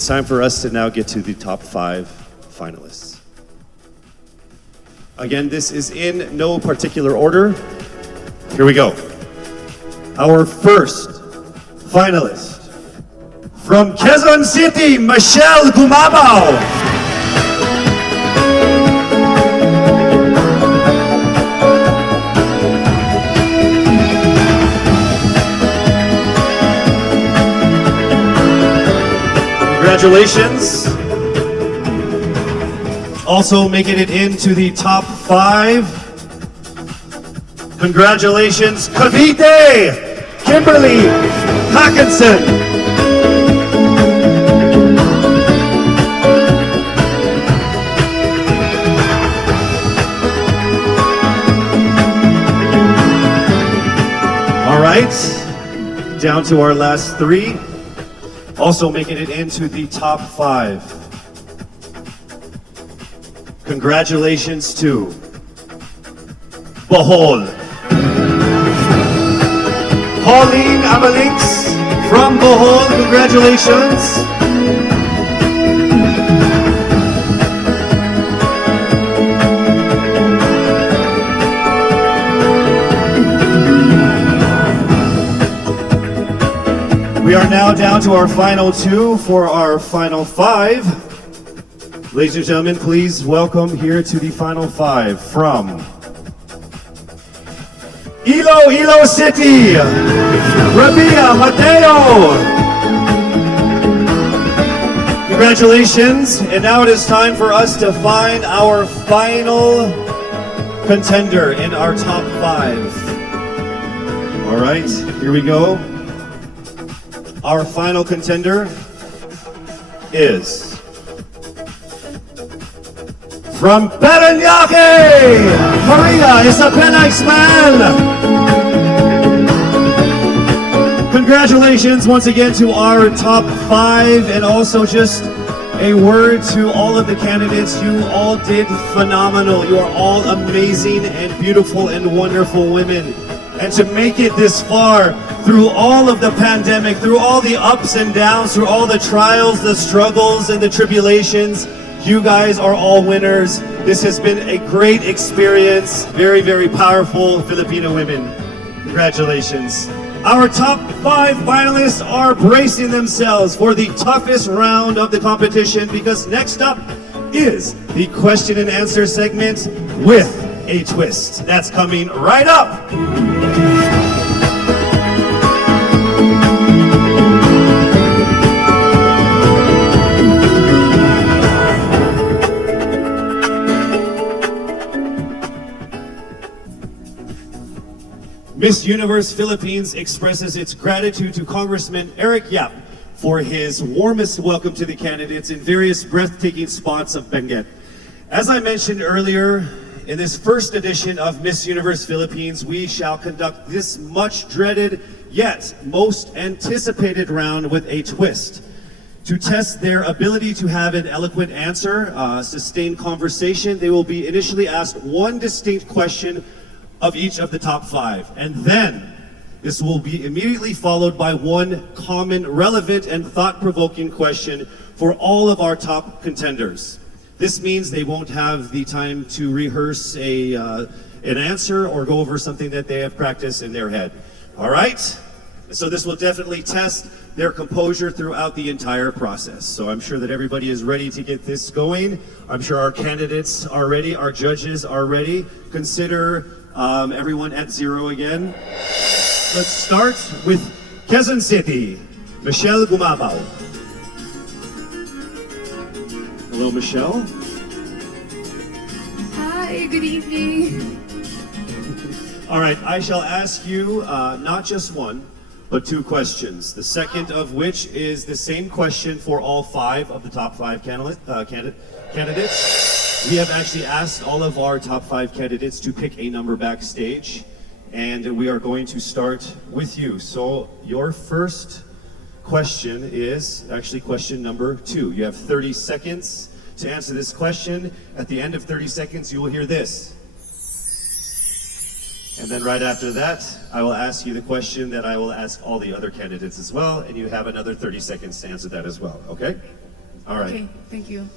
It's time for us to now get to the top 5 finalists. Again, this is in no particular order. Here we go. Our first finalist from Quezon City, Michelle Gumabao. Congratulations. Also making it into the top 5. Congratulations, Cavite, Kimberly Hackinson. All right, down to our last 3. Also making it into the top 5. Congratulations to Bohol. Pauline Amalix from Bohol, congratulations. We are now down to our final 2 for our final 5. Ladies and gentlemen, please welcome here to the final 5 from Iloilo City, Rabia Mateo. Congratulations, and now it is time for us to find our final contender in our top 5. All right, here we go. Our final contender is from Parañaque, Maria Isabella Ismael. Congratulations once again to our top 5, and also just a word to all of the candidates. You all did phenomenal. You are all amazing and beautiful and wonderful women. And to make it this far, through all of the pandemic, through all the ups and downs, through all the trials, the struggles, and the tribulations, you guys are all winners. This has been a great experience. Very, very powerful Filipino women. Congratulations. Our top 5 finalists are bracing themselves for the toughest round of the competition, because next up is the question and answer segment with a twist. That's coming right up. Miss Universe Philippines expresses its gratitude to Congressman Eric Yap for his warmest welcome to the candidates in various breathtaking spots of Benguet. As I mentioned earlier, in this first edition of Miss Universe Philippines, we shall conduct this much dreaded yet most anticipated round with a twist. To test their ability to have an eloquent answer, sustained conversation, they will be initially asked one distinct question of each of the top 5. And then this will be immediately followed by one common, relevant, and thought-provoking question for all of our top contenders. This means they won't have the time to rehearse an answer or go over something that they have practiced in their head. All right? So this will definitely test their composure throughout the entire process. So I'm sure that everybody is ready to get this going. I'm sure our candidates are ready, our judges are ready. Consider everyone at 0 again. Let's start with Quezon City, Michelle Gumabao. Hello, Michelle. Hi, good evening. All right, I shall ask you not just one, but 2 questions. The second of which is the same question for all 5 of the top 5 candidates. We have actually asked all of our top 5 candidates to pick a number backstage, and we are going to start with you. So your first question is actually question number 2. You have 30 seconds to answer this question. At the end of 30 seconds, you will hear this. And then right after that, I will ask you the question that I will ask all the other candidates as well, and you have another 30 seconds to answer that as well, okay? All right. Okay, thank you.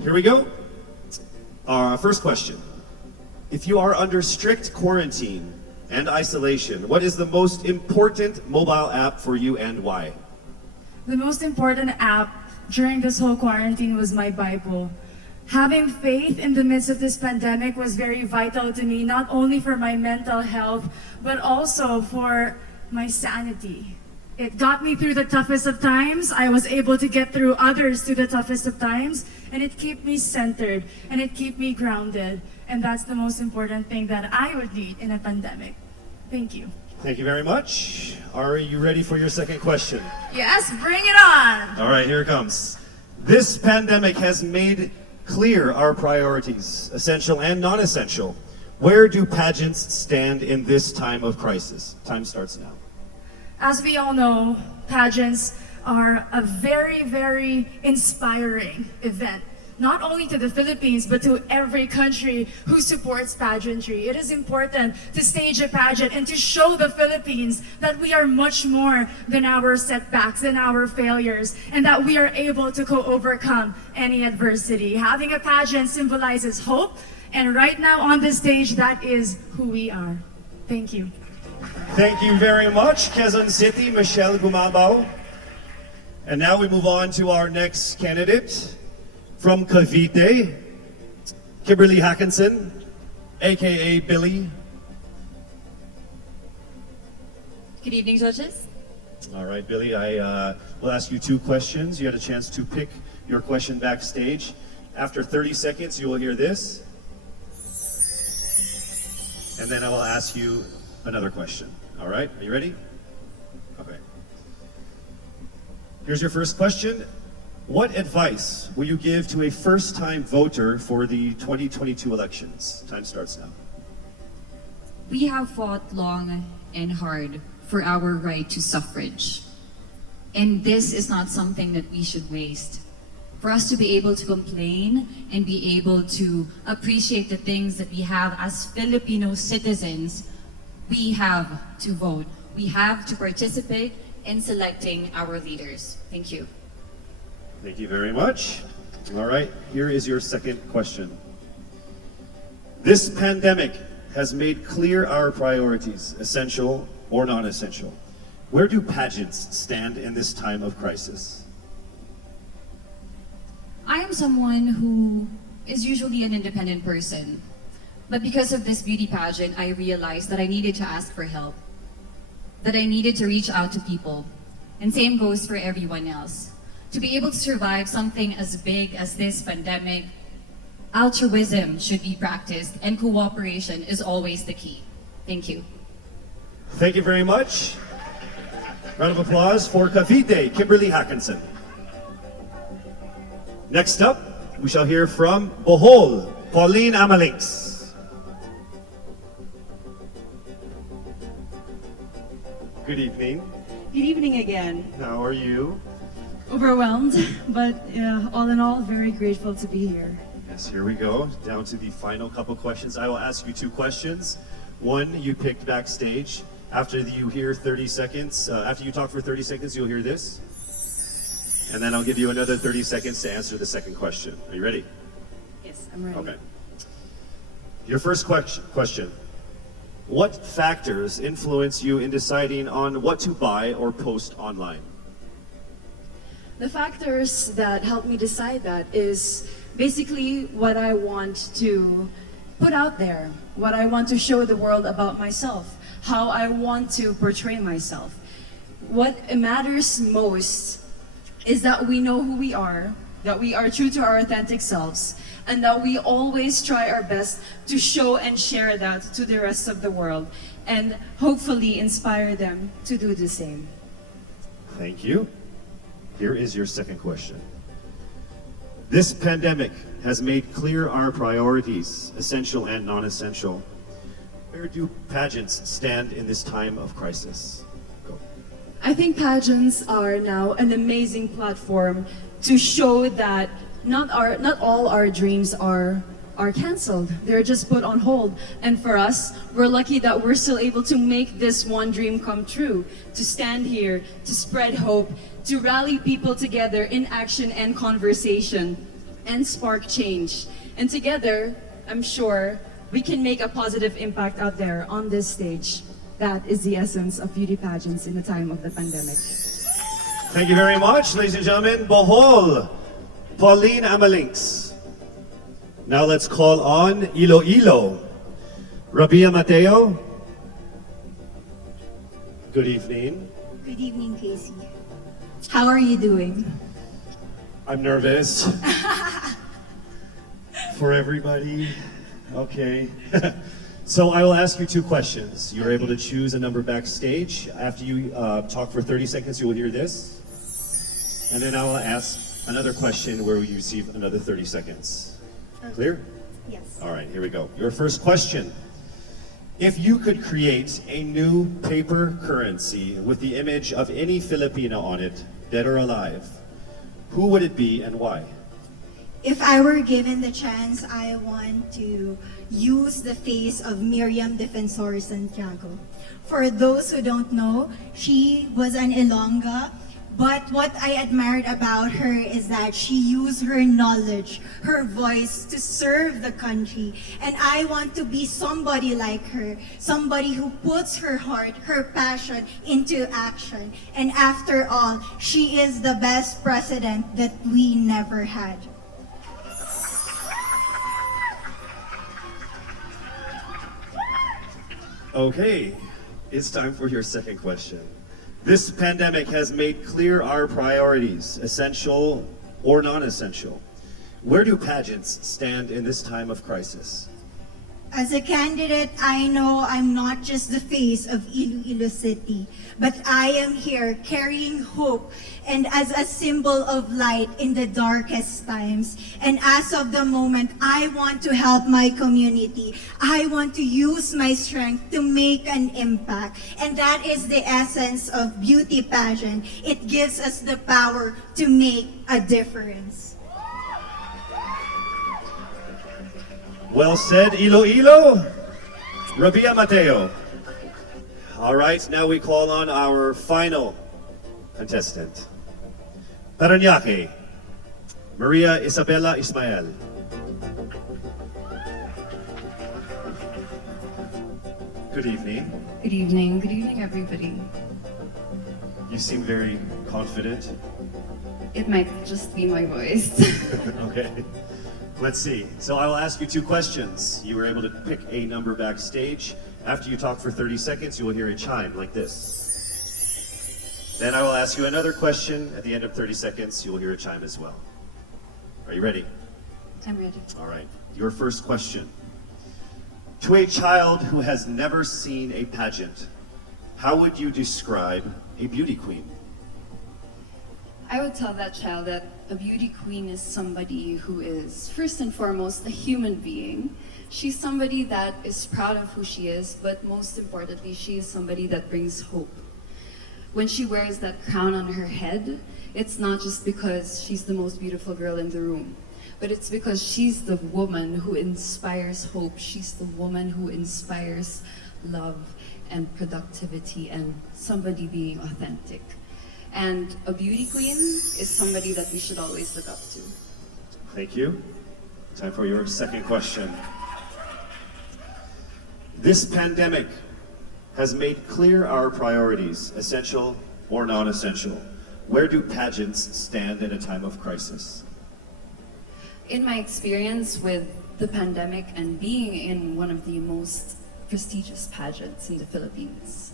Here we go. First question. If you are under strict quarantine and isolation, what is the most important mobile app for you and why? The most important app during this whole quarantine was my Bible. Having faith in the midst of this pandemic was very vital to me, not only for my mental health, but also for my sanity. It got me through the toughest of times. I was able to get through others through the toughest of times, and it kept me centered and it kept me grounded. And that's the most important thing that I would need in a pandemic. Thank you. Thank you very much. Are you ready for your second question? Yes, bring it on. All right, here it comes. This pandemic has made clear our priorities, essential and non-essential. Where do pageants stand in this time of crisis? Time starts now. As we all know, pageants are a very, very inspiring event, not only to the Philippines, but to every country who supports pageantry. It is important to stage a pageant and to show the Philippines that we are much more than our setbacks, than our failures, and that we are able to overcome any adversity. Having a pageant symbolizes hope, and right now on the stage, that is who we are. Thank you. Thank you very much, Quezon City, Michelle Gumabao. And now we move on to our next candidate from Cavite, Kimberly Hackinson, aka Billy. Good evening, judges. All right, Billy, I will ask you two questions. You had a chance to pick your question backstage. After 30 seconds, you will hear this. And then I will ask you another question. All right, are you ready? Okay. Here's your first question. What advice will you give to a first-time voter for the 2022 elections? Time starts now. We have fought long and hard for our right to suffrage. And this is not something that we should waste. For us to be able to complain and be able to appreciate the things that we have as Filipino citizens, we have to vote. We have to participate in selecting our leaders. Thank you. Thank you very much. All right, here is your second question. This pandemic has made clear our priorities, essential or non-essential. Where do pageants stand in this time of crisis? I am someone who is usually an independent person. But because of this beauty pageant, I realized that I needed to ask for help, that I needed to reach out to people. And same goes for everyone else. To be able to survive something as big as this pandemic, altruism should be practiced and cooperation is always the key. Thank you. Thank you very much. Round of applause for Cavite, Kimberly Hackinson. Next up, we shall hear from Bohol, Pauline Amalix. Good evening. Good evening again. How are you? Overwhelmed, but all in all, very grateful to be here. Yes, here we go. Down to the final couple questions. I will ask you two questions. One you picked backstage. After you hear 30 seconds, after you talk for 30 seconds, you'll hear this. And then I'll give you another 30 seconds to answer the second question. Are you ready? Yes, I'm ready. Okay. Your first question. What factors influence you in deciding on what to buy or post online? The factors that help me decide that is basically what I want to put out there, what I want to show the world about myself, how I want to portray myself. What matters most is that we know who we are, that we are true to our authentic selves, and that we always try our best to show and share that to the rest of the world, and hopefully inspire them to do the same. Thank you. Here is your second question. This pandemic has made clear our priorities, essential and non-essential. Where do pageants stand in this time of crisis? Go. I think pageants are now an amazing platform to show that not all our dreams are are canceled. They're just put on hold. And for us, we're lucky that we're still able to make this one dream come true, to stand here, to spread hope, to rally people together in action and conversation, and spark change. And together, I'm sure, we can make a positive impact out there on this stage. That is the essence of beauty pageants in the time of the pandemic. Thank you very much, ladies and gentlemen. Bohol, Pauline Amalinks. Now let's call on Iloilo, Rabia Mateo. Good evening. Good evening, Casey. How are you doing? I'm nervous. For everybody. Okay. So I will ask you two questions. You're able to choose a number backstage. After you talk for 30 seconds, you will hear this. And then I will ask another question where you receive another 30 seconds. Clear? Yes. All right, here we go. Your first question. If you could create a new paper currency with the image of any Filipino on it, dead or alive, who would it be and why? If I were given the chance, I want to use the face of Miriam Defensor Santiago. For those who don't know, she was an Ilongga, but what I admired about her is that she used her knowledge, her voice to serve the country. And I want to be somebody like her, somebody who puts her heart, her passion into action. And after all, she is the best president that we never had. Okay, it's time for your second question. This pandemic has made clear our priorities, essential or non-essential. Where do pageants stand in this time of crisis? As a candidate, I know I'm not just the face of Iloilo City, but I am here carrying hope and as a symbol of light in the darkest times. And as of the moment, I want to help my community. I want to use my strength to make an impact. And that is the essence of beauty pageant. It gives us the power to make a difference. Well said, Iloilo. Rabia Mateo. All right, now we call on our final contestant. Parañaque, Maria Isabella Ismael. Good evening. Good evening. Good evening, everybody. You seem very confident. It might just be my voice. Okay. Let's see. So I will ask you two questions. You were able to pick a number backstage. After you talk for 30 seconds, you will hear a chime like this. Then I will ask you another question. At the end of 30 seconds, you will hear a chime as well. Are you ready? I'm ready. All right. Your first question. To a child who has never seen a pageant, how would you describe a beauty queen? I would tell that child that a beauty queen is somebody who is, first and foremost, a human being. She's somebody that is proud of who she is, but most importantly, she is somebody that brings hope. When she wears that crown on her head, it's not just because she's the most beautiful girl in the room, but it's because she's the woman who inspires hope. She's the woman who inspires love and productivity and somebody being authentic. And a beauty queen is somebody that we should always look up to. Thank you. Time for your second question. This pandemic has made clear our priorities, essential or non-essential. Where do pageants stand in a time of crisis? In my experience with the pandemic and being in one of the most prestigious pageants in the Philippines,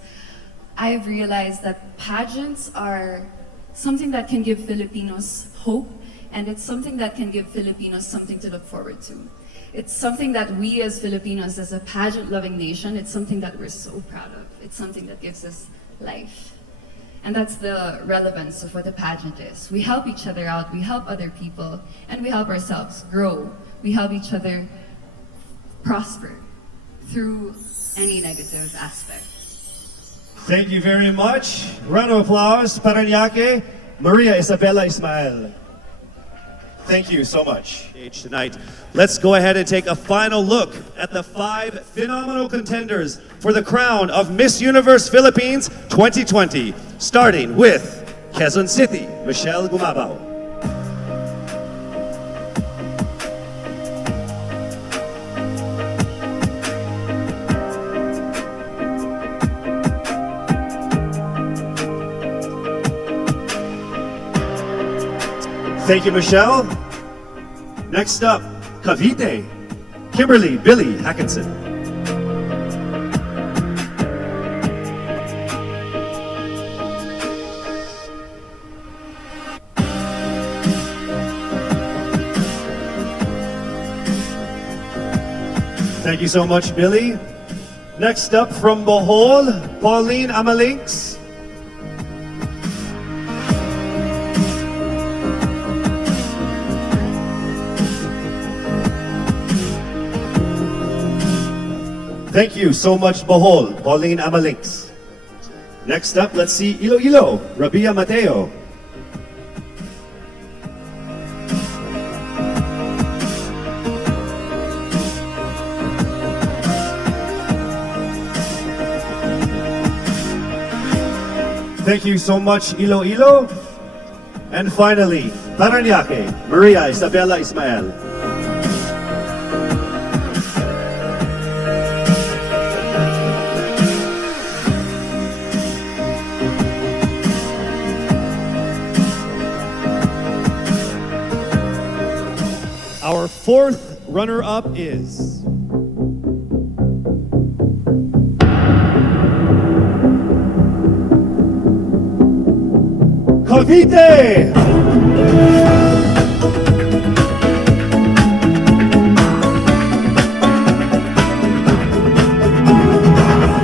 I've realized that pageants are something that can give Filipinos hope, and it's something that can give Filipinos something to look forward to. It's something that we as Filipinos, as a pageant-loving nation, it's something that we're so proud of. It's something that gives us life. And that's the relevance of what a pageant is. We help each other out, we help other people, and we help ourselves grow. We help each other prosper through any negative aspect. Thank you very much. Round of applause, Parañaque, Maria Isabella Ismael. Thank you so much. Tonight, let's go ahead and take a final look at the 5 phenomenal contenders for the crown of Miss Universe Philippines 2020, starting with Quezon City, Michelle Gumabao. Thank you, Michelle. Next up, Cavite, Kimberly Billy Hackinson. Thank you so much, Billy. Next up from Bohol, Pauline Amalinks. Thank you so much, Bohol, Pauline Amalinks. Next up, let's see Iloilo, Rabia Mateo. Thank you so much, Iloilo. And finally, Parañaque, Maria Isabella Ismael. Our 4th runner-up is Cavite!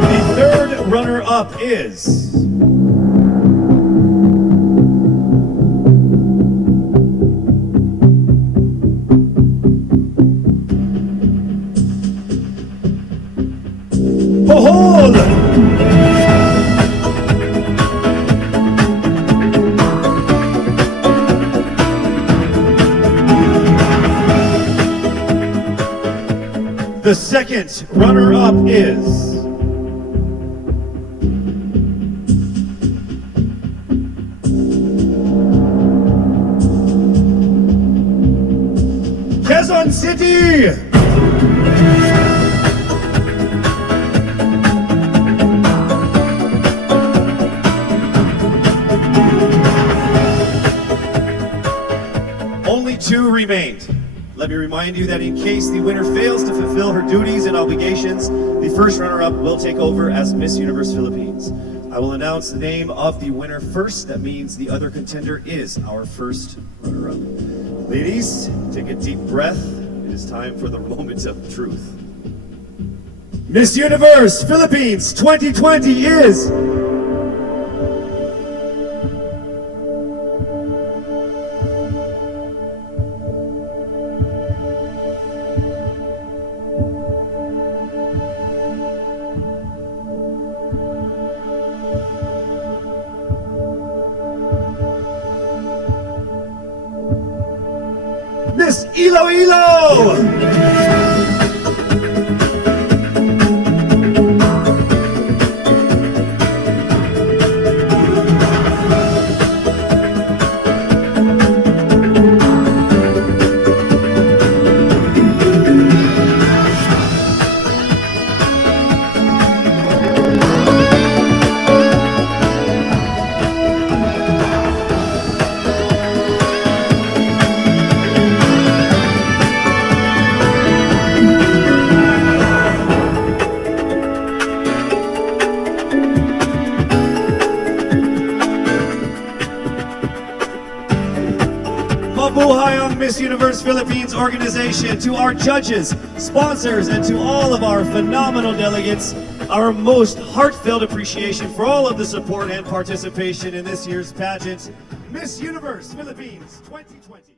The 3rd runner-up is Bohol! The 2nd runner-up is Quezon City! Only 2 remained. Let me remind you that in case the winner fails to fulfill her duties and obligations, the first runner-up will take over as Miss Universe Philippines. I will announce the name of the winner first. That means the other contender is our first runner-up. Ladies, take a deep breath. It is time for the moment of truth. Miss Universe Philippines 2020 is Miss Iloilo! Mabuhay ang Miss Universe Philippines organization. To our judges, sponsors, and to all of our phenomenal delegates, our most heartfelt appreciation for all of the support and participation in this year's pageant, Miss Universe Philippines 2020.